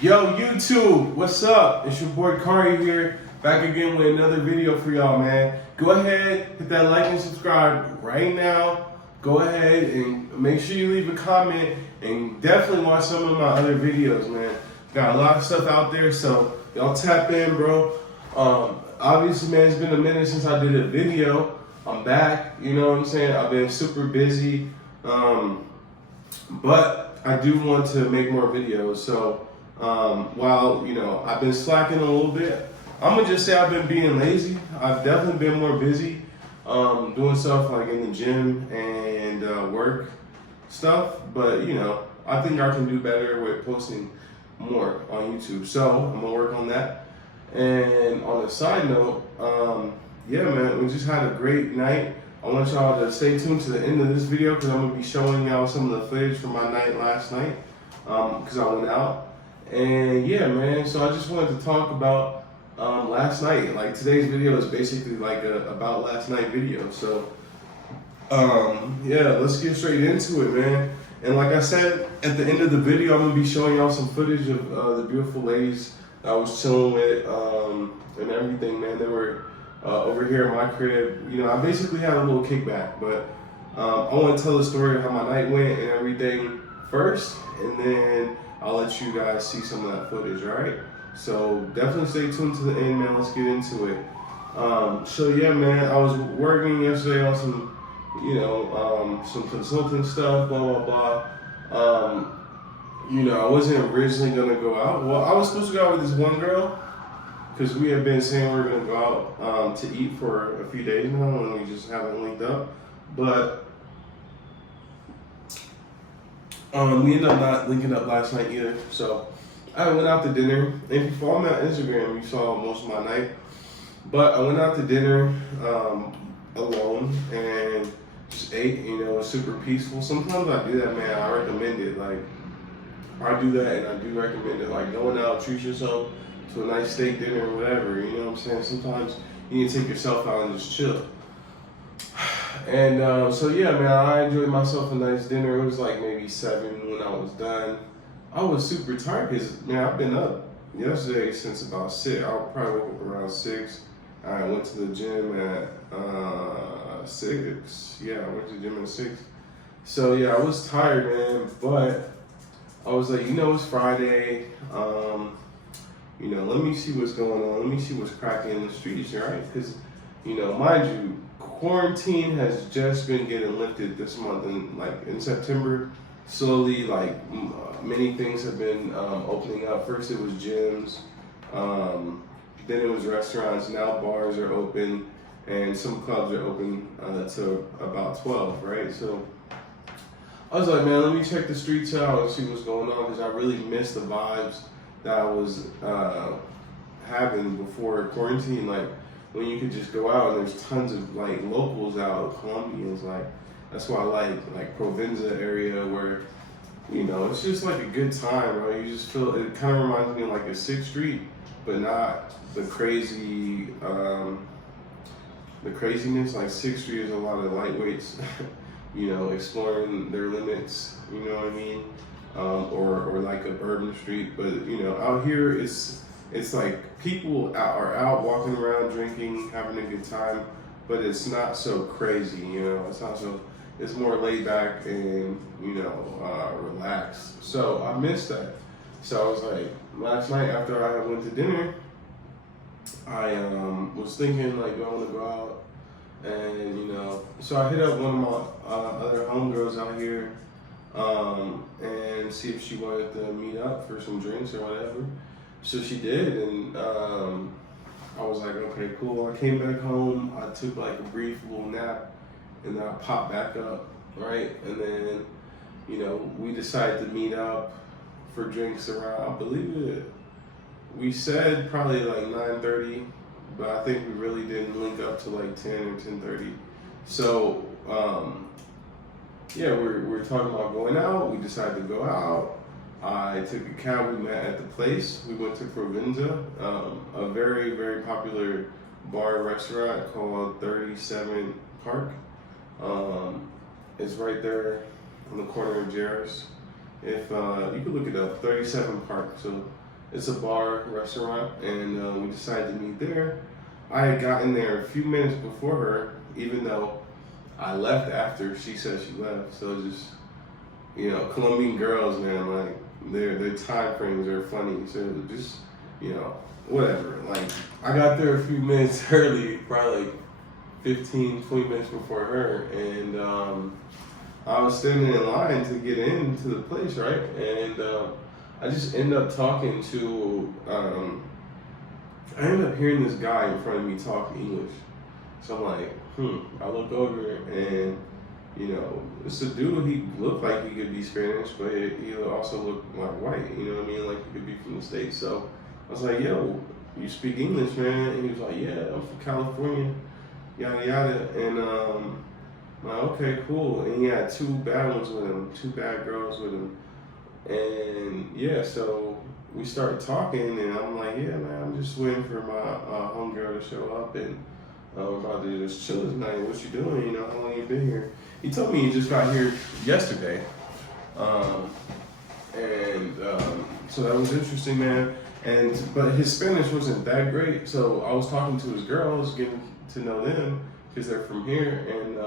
Yo, YouTube, what's up? It's your boy Kari here, back again with another video for y'all, man. Go ahead, hit that like and subscribe right now. Go ahead and make sure you leave a comment and definitely watch some of my other videos, man. Got a lot of stuff out there, so y'all tap in, bro. Obviously, man, it's been a minute since I did a video. I'm back, you know what I'm saying? I've been super busy, but I do want to make more videos, so while, you know, I've been slacking a little bit, I'm gonna just say I've been being lazy. I've definitely been more busy doing stuff like in the gym and work stuff, but you know, I think I can do better with posting more on YouTube. So I'm gonna work on that. And on a side note, yeah, man, we just had a great night. I want y'all to stay tuned to the end of this video because I'm gonna be showing y'all some of the footage from my night last night because I went out. And yeah, man, so I just wanted to talk about last night. Like today's video is basically like a about last night video. So yeah, let's get straight into it, man. And like I said, at the end of the video, I'm gonna be showing y'all some footage of the beautiful ladies I was chilling with and everything, man. They were over here in my crib. You know, I basically had a little kickback, but I want to tell the story of how my night went and everything first, and then I'll let you guys see some of that footage, all right? So definitely stay tuned to the end, man. Let's get into it. So yeah, man, I was working yesterday on some, you know, some consulting stuff, blah, blah, blah. You know, I wasn't originally gonna go out. Well, I was supposed to go out with this one girl because we have been saying we were gonna go out to eat for a few days now, and we just haven't linked up. But we ended up not linking up last night either. So I went out to dinner. If you follow me on Instagram, you saw most of my night. But I went out to dinner alone and just ate. You know, super peaceful. Sometimes I do that, man. I recommend it. Like I do that, and I do recommend it. Like going out, treat yourself to a nice steak dinner or whatever. You know what I'm saying? Sometimes you need to take yourself out and just chill. And so yeah, man, I enjoyed myself a nice dinner. It was like maybe 7 when I was done. I was super tired because, man, I've been up yesterday since about 6. I probably woke up around 6. I went to the gym at 6. Yeah, I went to the gym at 6. So yeah, I was tired, man, but I was like, you know, it's Friday. You know, let me see what's going on. Let me see what's cracking in the streets, right? Because, you know, mind you, quarantine has just been getting lifted this month, and like in September, slowly, like many things have been opening up. First it was gyms, then it was restaurants, now bars are open, and some clubs are open to about 12, right? So I was like, man, let me check the streets out and see what's going on, because I really missed the vibes that I was having before quarantine. Like when you could just go out and there's tons of like locals out, Colombians, like that's why I like Provenza area where, you know, it's just like a good time, right? You just feel, it kind of reminds me of like a 6th Street, but not the crazy, the craziness. Like 6th Street is a lot of lightweights, you know, exploring their limits, you know what I mean? Or like a urban street, but you know, out here it's like people are out walking around, drinking, having a good time, but it's not so crazy, you know. It's not so. It's more laid back and, you know, relaxed. So I missed that. So I was like, last night after I went to dinner, I was thinking like, do I want to go out? And you know, so I hit up one of my other homegirls out here and see if she wanted to meet up for some drinks or whatever. So she did, and I was like, okay, cool. I came back home, I took like a brief little nap, and then I popped back up, right? And then, you know, we decided to meet up for drinks around, I believe it, we said probably like 9:30, but I think we really didn't link up to like 10 or 10:30. So, yeah, we're talking about going out. We decided to go out. I took a cab. We met at the place. We went to Provenza, a very, very popular bar restaurant called 37 Park. It's right there on the corner of Lleras. If you could look it up, 37 Park. So It's a bar restaurant, and we decided to meet there. I had gotten there a few minutes before her, even though I left after she said she left. So just, Colombian girls, man, like their time frames are funny. So just, whatever. Like I got there a few minutes early, probably like 15, 20 minutes before her, and I was standing in line to get into the place, right? And I just end up talking to, I ended up hearing this guy in front of me talk English. So I'm like, I look over and, it's a dude, he looked like he could be Spanish, but he also looked like white, you know what I mean? Like he could be from the States. So I was like, yo, you speak English, man? And he was like, yeah, I'm from California, yada, yada. And I'm like, okay, cool. And he had two bad ones with him, two bad girls with him. And yeah, so we started talking, and I'm like, yeah, man, I'm just waiting for my homegirl to show up, and I'm about to just chill tonight. What you doing? How long you been here? He told me he just got here yesterday, so that was interesting, man. But his Spanish wasn't that great, so I was talking to his girls, getting to know them because they're from here, and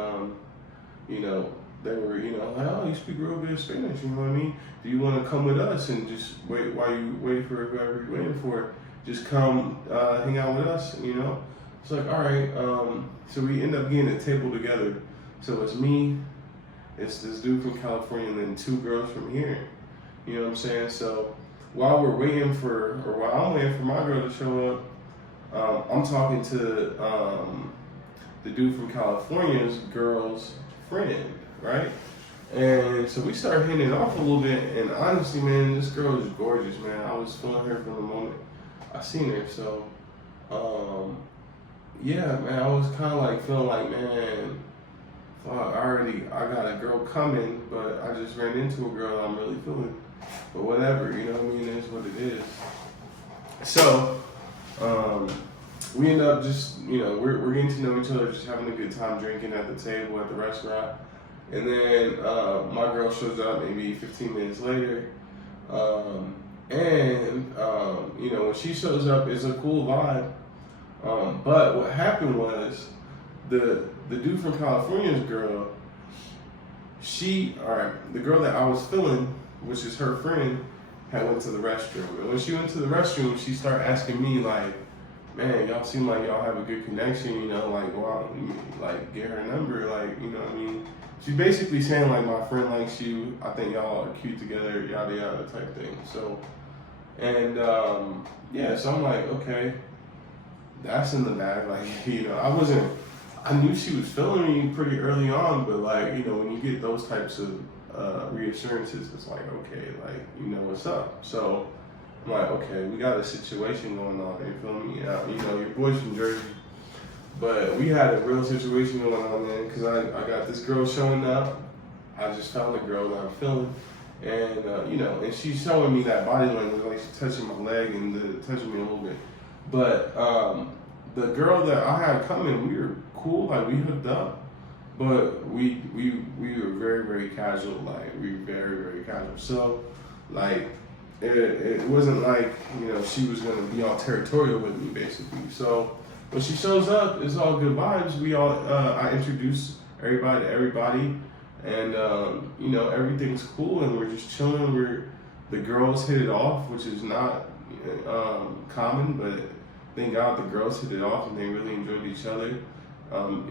they were, like, oh, you speak real good Spanish, you know what I mean? Do you want to come with us and just wait while you wait for whoever you're waiting for? Just come hang out with us, It's like, all right. So we end up getting a table together. So it's me, it's this dude from California, and then two girls from here. You know what I'm saying? So while I'm waiting for my girl to show up, I'm talking to the dude from California's girl's friend, right? And so we started hitting it off a little bit, and honestly, man, this girl is gorgeous, man. I was feeling her from the moment I seen her. So, yeah, man, I was kind of like feeling like, man, I got a girl coming, but I just ran into a girl I'm really feeling. But whatever, you know what I mean? It is what it is. So, we end up just, we're getting to know each other, just having a good time drinking at the table at the restaurant. And then my girl shows up maybe 15 minutes later. When she shows up, it's a cool vibe. But what happened was the dude from California's girl, the girl that I was feeling, which is her friend, had went to the restroom. And when she went to the restroom, she started asking me like, man, y'all seem like y'all have a good connection, like get her number, like, you know what I mean? She's basically saying like, my friend likes you, I think y'all are cute together, yada yada type thing. So, and so I'm like, okay, that's in the bag. Like, I knew she was feeling me pretty early on, but like, when you get those types of reassurances, it's like, okay, like, what's up. So I'm like, okay, we got a situation going on, you feel me? Your boy's from Jersey. But we had a real situation going on, man, because I got this girl showing up. I just found a girl that I'm feeling. And, and she's showing me that body language, like she's touching my leg and touching me a little bit. But the girl that I had coming, we were cool, like we hooked up. But we were very, very casual, like we were very, very casual. So, like, it wasn't like, she was going to be all territorial with me, basically. So, when she shows up, it's all good vibes. I introduce everybody to everybody, and everything's cool, and we're just chilling. The girls hit it off, which is not common, but thank God the girls hit it off, and they really enjoyed each other,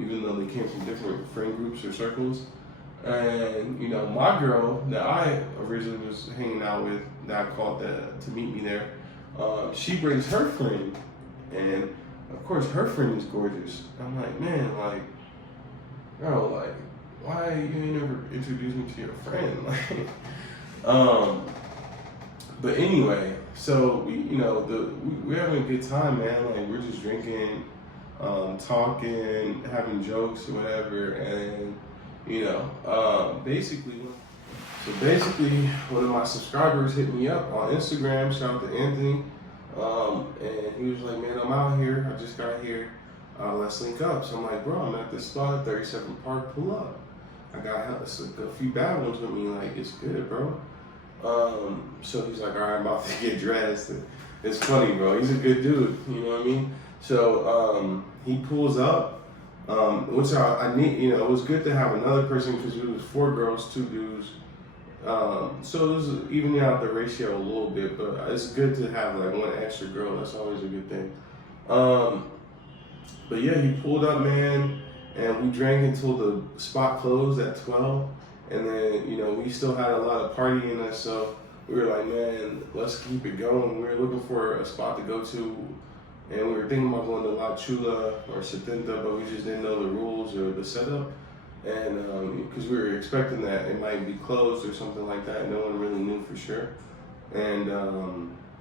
even though they came from different friend groups or circles. And my girl that I originally was hanging out with, that I called to meet me there, she brings her friend, and of course, her friend is gorgeous. I'm like, man, like, bro, like, why you ain't never introduced me to your friend? Like, but anyway, so we're having a good time, man. Like, we're just drinking, talking, having jokes or whatever, and basically, one of my subscribers hit me up on Instagram. Shout out to Anthony. And he was like, man, I'm out here. I just got here. Let's link up. So I'm like, bro, I'm at this spot, 37 Park, pull up. I got a few bad ones with me. Like, it's good, bro. So he's like, all right, I'm about to get dressed. it's funny, bro. He's a good dude. You know what I mean? So he pulls up, which I need. You know, it was good to have another person because it was 4 girls, 2 dudes. So it was evening out the ratio a little bit, but it's good to have like 1 extra girl. That's always a good thing. But yeah, he pulled up, man, and we drank until the spot closed at 12. And then, you know, we still had a lot of party in us, so we were like, man, let's keep it going. We were looking for a spot to go to, and we were thinking about going to La Chula or Setenta, but we just didn't know the rules or the setup. And because we were expecting that it might be closed or something like that, no one really knew for sure. And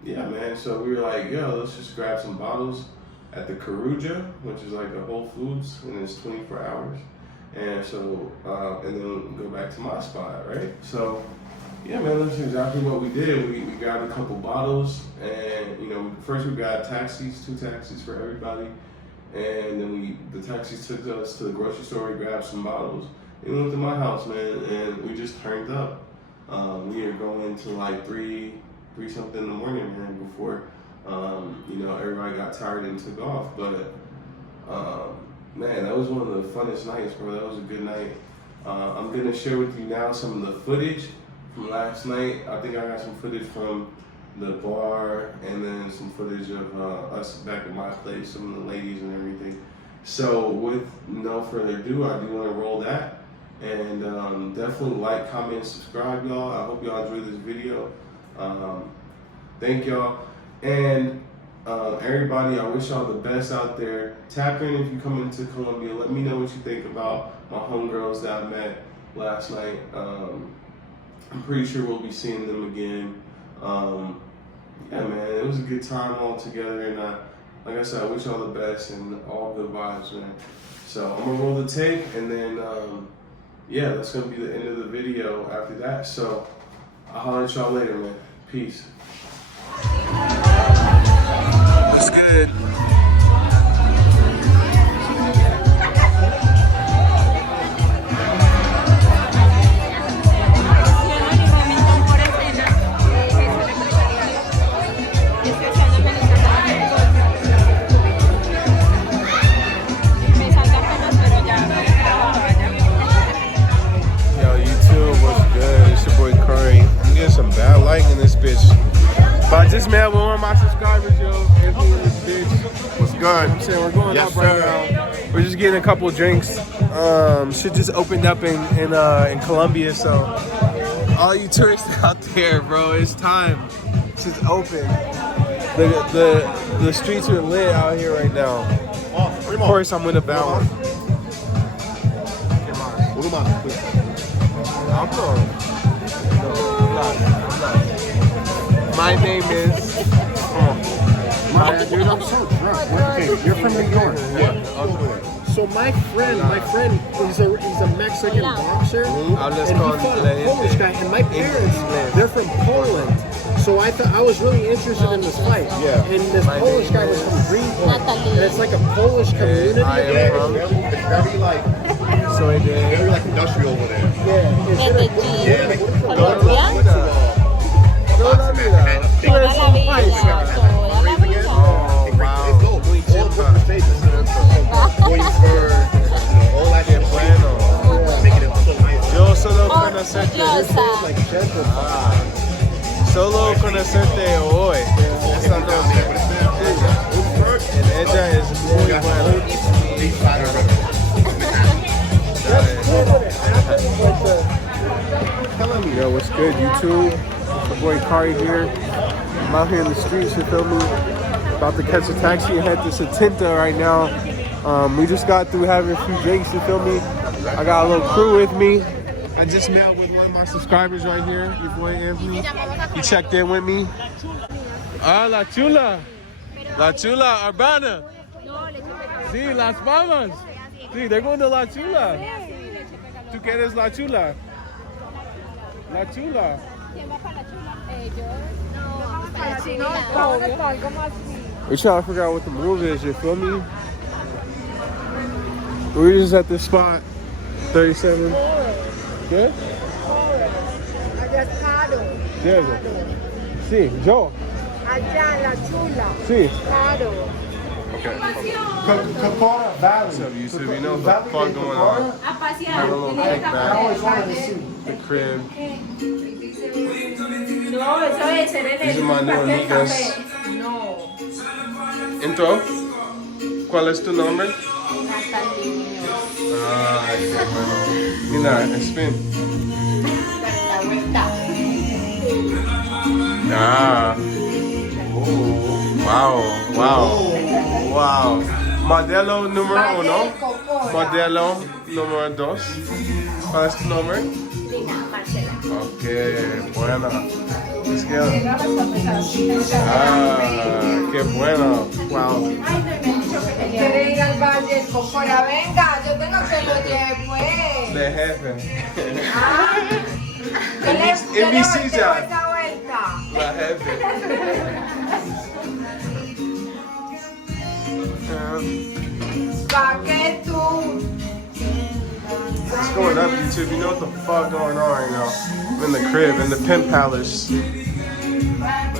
yeah, man, so we were like, yo, let's just grab some bottles at the Caruja, which is like a Whole Foods, and it's 24 hours. And so, and then go back to my spot, right? So, yeah, man, that's exactly what we did. We got a couple bottles, and, you know, first we got taxis, 2 taxis for everybody. And then the taxis took us to the grocery store, we grabbed some bottles. And we went to my house, man, and we just turned up. We were going to like 3 something in the morning, man, before, you know, everybody got tired and took off. But, man, that was one of the funnest nights, bro. That was a good night. I'm gonna share with you now some of the footage from last night. I think I got some footage from the bar, and then some footage of us back at my place, some of the ladies and everything. So with no further ado, I do want to roll that. And definitely like, comment, subscribe, y'all. I hope y'all enjoyed this video. Thank y'all. And everybody, I wish y'all the best out there. Tap in if you come into Colombia. Let me know what you think about my homegirls that I met last night. I'm pretty sure we'll be seeing them again. Yeah, man, it was a good time all together. And like I said, I wish y'all the best and all good vibes, man. So I'm gonna roll the tape, and then yeah, that's gonna be the end of the video after that. So I'll holler at y'all later, man. Peace. What's good? But I just met with one of my subscribers, yo. Anthony in this bitch. What's good? You know what I'm saying? We're going up right now. We're just getting a couple drinks. Shit just opened up in Colombia, so all you tourists out there, bro, it's time. It's open. The streets are lit out here right now. Of course, I'm with a bound. My name is. Dude, I'm so drunk. You're from New York. Yeah. So my friend, he's a Mexican boxer, and he fought a Polish guy. And my parents, they're from Poland. So I was really interested in this fight. Yeah. And this Polish guy was from Greenpoint, and it's like a Polish community. It's very like. So it is. Very like industrial over there. Yeah. Yo solo conocerte. Solo conocerte hoy. Esta noche. Ella es muy buena. Yo, what's good, YouTube? It's your boy Kari here. I'm out here in the streets, you feel me? About to catch a taxi and head to Setenta right now. We just got through having a few drinks, you feel me? I got a little crew with me. I just met with one of my subscribers right here, your boy Anthony. He checked in with me. Ah, La Chula. La Chula, Urbana. Sí, Las Palmas. Sí, they're going to La Chula. ¿Tú quieres La Chula? La Chula. We're trying to figure out what the move is, you feel me? We're just at this spot, 37. Good? Agastado. Yes. Sí, yo. Allá, la chula. Sí. Claro. Okay. Cocora Valley. What's up, YouTube? You know what the fuck going on? Have a little kickback. I always wanted to see. The crib. No, eso debe ser en These el are my new Parque del amigas. Café. No. Intro, ¿cuál es tu nombre? Natalie. Ay, qué bueno. Mira, spin. La vuelta. Ah. Wow, wow, wow. Modelo número 1. Modelo número 2. ¿Cuál es tu nombre? Lina, Marcela. Ok, buena. Ah, qué bueno. Wow. ¿Quiere ir al Valle del Cocora? Venga, yo tengo que lo lleve, pues. De jefe. Ah, yo le En mi volteo silla. esa vuelta. La jefe. Pa' que tú. What's going up, YouTube? You know what the fuck going on right now? I'm in the crib, in the Pimp Palace.